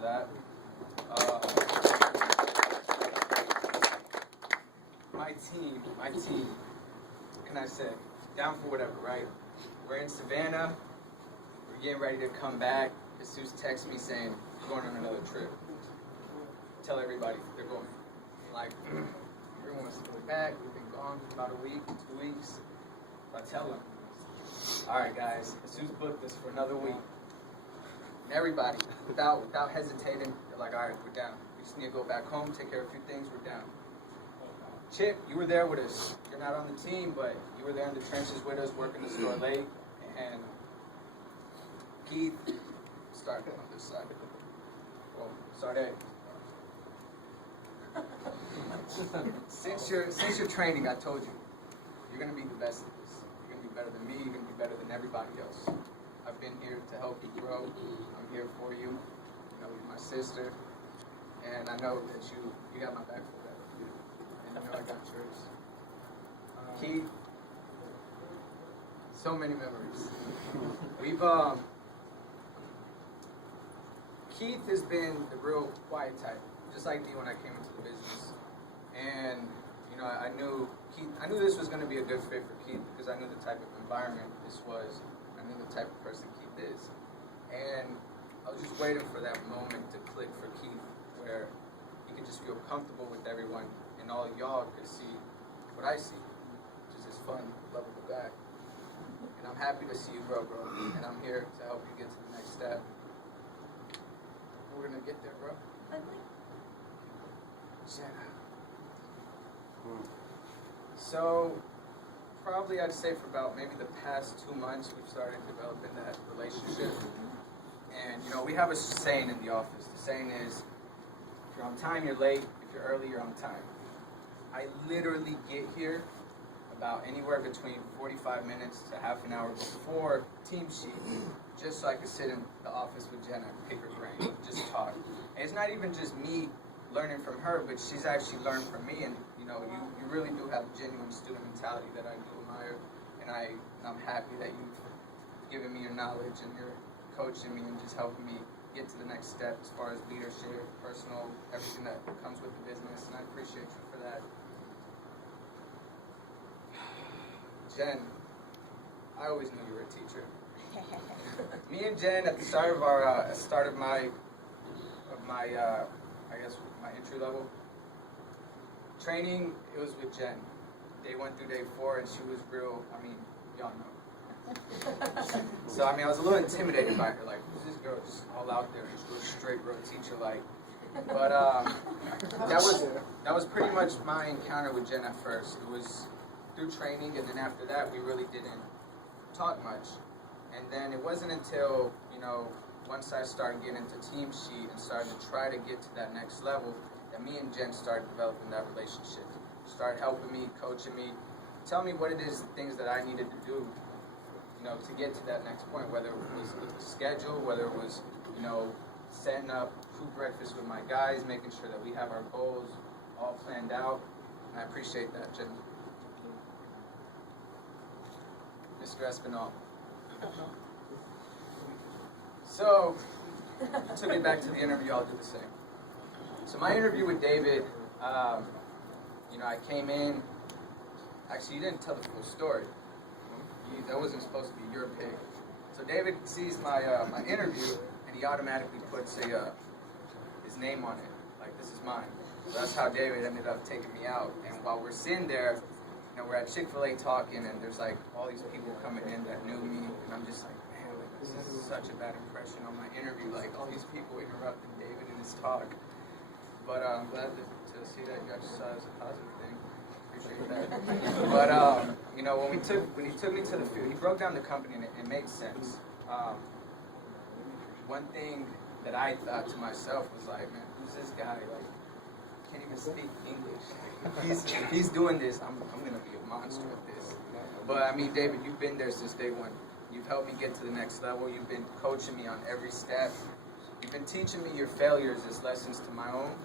for that. My team, what can I say? Down for whatever, right? We're in Savannah. We're getting ready to come back. Jesus texts me saying, we're going on another trip. Tell everybody they're going. Like, everyone wants to go back. We've been gone for about a week, 2 weeks. I tell them, all right, guys, Jesus booked us for another week. And everybody, without hesitating, they're like, all right, we're down. We just need to go back home, take care of a few things, we're down. Chip, you were there with us. You're not on the team, but you were there in the trenches with us, working the store late. And Keith, start on this side. Well, Sarday. Since your training, I told you, you're going to be the best at this. You're going to be better than me. You're going to be better than everybody else. I've been here to help you grow. I'm here for you. You know, you're my sister. And I know that you got my back for that. And you know I got yours. Keith, so many memories. Keith has been the real quiet type, just like me when I came into the business. And you know, I knew this was going to be a good fit for Keith because I knew the type of environment this was. I knew the type of person Keith is. And I was just waiting for that moment to click for Keith where he could just feel comfortable with everyone and all y'all could see what I see, which is this fun, lovable guy. And I'm happy to see you grow, bro. And I'm here to help you get to the next step. We're going to get there, bro. Jenna. So, probably I'd say for about maybe the past 2 months, we've started developing that relationship. And, you know, we have a saying in the office. The saying is, if you're on time, you're late. If you're early, you're on time. I literally get here about anywhere between 45 minutes to half an hour before team sheet, just so I could sit in the office with Jenna, pick her brain, just talk. And it's not even just me learning from her, but she's actually learned from me. And you know, you really do have a genuine student mentality that I do admire, and I'm happy that you've given me your knowledge and you're coaching me and just helping me get to the next step as far as leadership, personal, everything that comes with the business, and I appreciate you for that. Jen, I always knew you were a teacher. Me and Jen at the start of my entry level training, it was with Jen. Day 1 through day 4, and she was real. I mean, y'all know. So I was a little intimidated by her. Like, who's this girl just all out there, just real straight, real teacher like? But that was pretty much my encounter with Jen at first. It was through training, and then after that, we really didn't talk much. And then it wasn't until, you know, once I started getting into team sheet and started to try to get to that next level, that me and Jen started developing that relationship. Started helping me, coaching me, tell me what it is, the things that I needed to do, you know, to get to that next point, whether it was with the schedule, whether it was, you know, setting up food breakfast with my guys, making sure that we have our goals all planned out. And I appreciate that, Jen. Mr. Espinal. So, to get back to the interview, I'll do the same. So my interview with David, you know, I came in. Actually, you didn't tell the full story. That wasn't supposed to be your pick. So David sees my my interview, and he automatically puts his name on it. Like, this is mine. So that's how David ended up taking me out. And while we're sitting there, you know, we're at Chick-fil-A talking, and there's like all these people coming in that knew me, and I'm just like, man, like, this is such a bad impression on my interview. Like, all these people interrupting David in his talk. But I'm glad to see that you actually saw it as a positive thing. Appreciate that. But you know, when he took me to the field, he broke down the company, and it made sense. One thing that I thought to myself was like, man, who's this guy? Like, can't even speak English. If he's doing this, I'm gonna be a monster at this. But I mean, David, you've been there since day 1. You've helped me get to the next level. You've been coaching me on every step. You've been teaching me your failures as lessons to my own.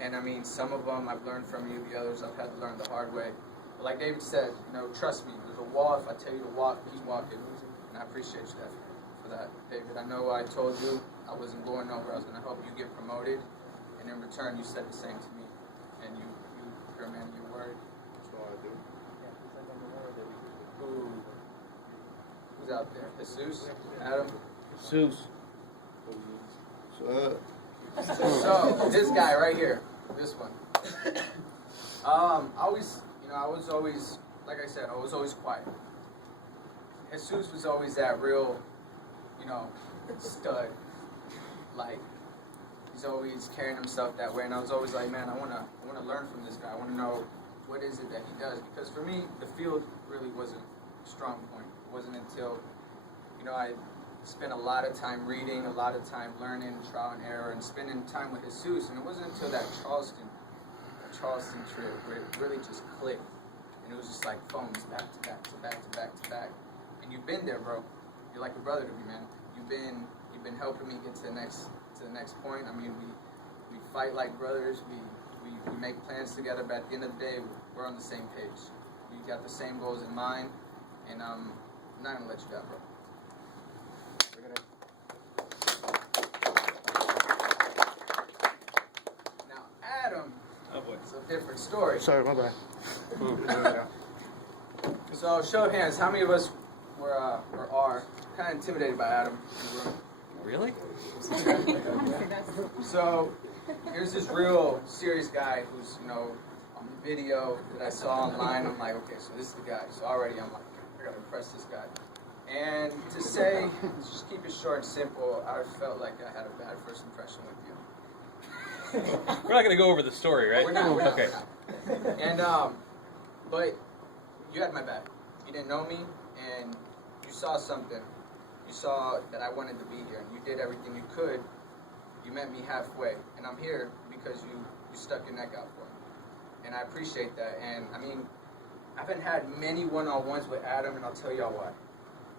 And I mean, some of them I've learned from you. The others I've had to learn the hard way. But like David said, you know, trust me. There's a wall. If I tell you to walk, keep walking. And I appreciate you for that, David. I know I told you I wasn't going nowhere. I was gonna help you get get promoted, and in return you said the same to me, and you're a man of your word. That's all I do. Who's out there? Jesus? Adam? Jesus. So this guy right here, this one. I was always, like I said, I was always quiet. Jesus was always that real, stud. Like, he's always carrying himself that way, and I was always like, man, I wanna learn from this guy. I wanna know what is it that he does, because for me, the field really wasn't a strong point. It wasn't until, I spent a lot of time reading, a lot of time learning, trial and error, and spending time with Jesus, and it wasn't until that Charleston trip where it really just clicked, and it was just like phones back to back to back to back to back. And you've been there, bro. You're like a brother to me, man. You've been helping me get to the next point. I mean, we fight like brothers. We make plans together, but at the end of the day, we're on the same page. You got the same goals in mind, and I'm not gonna let you down, bro. Now, Adam, it's a different story. Sorry, my bad. So, show of hands, how many of us are kind of intimidated by Adam in the room? Really? So, here's this real serious guy who's, on the video that I saw online. I'm like, okay, so this is the guy. So already I'm like, I gotta impress this guy. And to say, just keep it short and simple, I felt like I had a bad first impression with you. We're not going to go over the story, right? We're not. Okay. And, but you had my back. You didn't know me, and you saw something. You saw that I wanted to be here, and you did everything you could. You met me halfway, and I'm here because you stuck your neck out for me. And I appreciate that. And, I mean, I haven't had many one-on-ones with Adam, and I'll tell y'all why.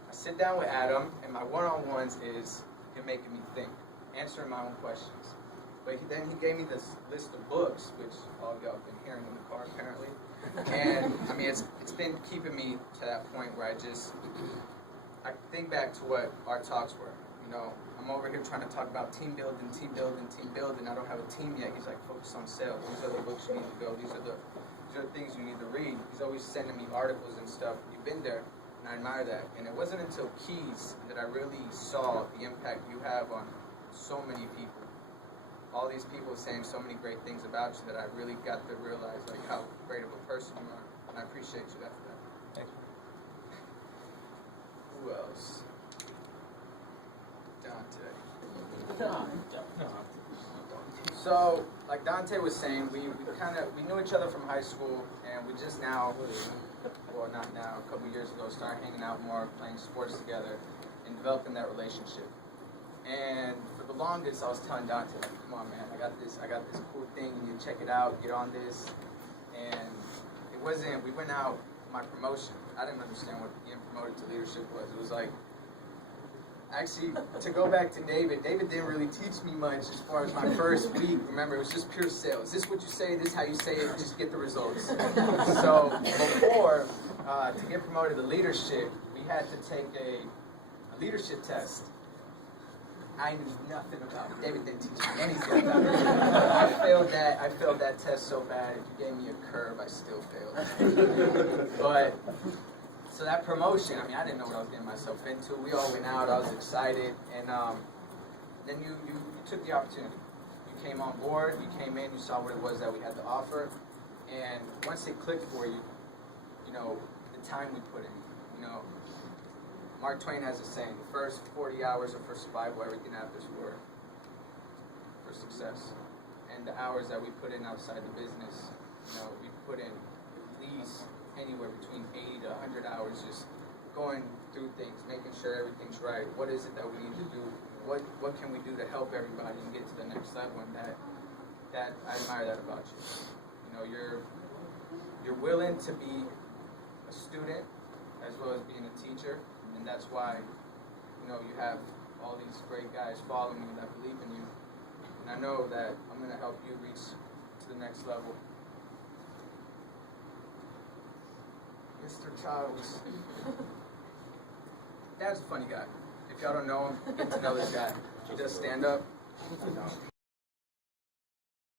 I sit down with Adam, and my one-on-ones is him making me think, answering my own questions. But then he gave me this list of books, which all of y'all have been hearing in the car, apparently. And, I mean, it's been keeping me to that point where I think back to what our talks were. I'm over here trying to talk about team building. I don't have a team yet. He's like, focus on sales. These are the books you need to go. These are the things you need to read. He's always sending me articles and stuff. You've been there, and I admire that. And it wasn't until Keys that I really saw the impact you have on so many people. All these people saying so many great things about you that I really got to realize like how great of a person you are. And I appreciate you for that. Thank you. Who else? Dante. So, like Dante was saying, we knew each other from high school, and we just now, well, not now, a couple years ago, started hanging out more, playing sports together, and developing that relationship. And for the longest, I was telling Dante, like, come on, man, I got this cool thing, you need to check it out, get on this. And we went out, my promotion, I didn't understand what being promoted to leadership was. It was like, actually, to go back to David didn't really teach me much as far as my first week. Remember, it was just pure sales. Is this what you say? This is how you say it? Just get the results. So before, to get promoted to leadership, we had to take a leadership test. I knew nothing about it. David didn't teach me anything about it. I failed that test so bad. If you gave me a curve, I still failed. But so that promotion, I mean, I didn't know what I was getting myself into. We all went out. I was excited, and then you took the opportunity. You came on board. You came in. You saw what it was that we had to offer, and once it clicked for you, the time we put in, Mark Twain has a saying, the first 40 hours are for survival, everything after is for success. And the hours that we put in outside the business, we put in at least anywhere between 80 to 100 hours just going through things, making sure everything's right. What is it that we need to do? What can we do to help everybody and get to the next level? And that I admire that about you. You're willing to be a student as well as being a teacher. And that's why, you have all these great guys following you that believe in you. And I know that I'm going to help you reach to the next level. Mr. Childs. Dad's a funny guy. If y'all don't know him, get to know this guy. He does stand up.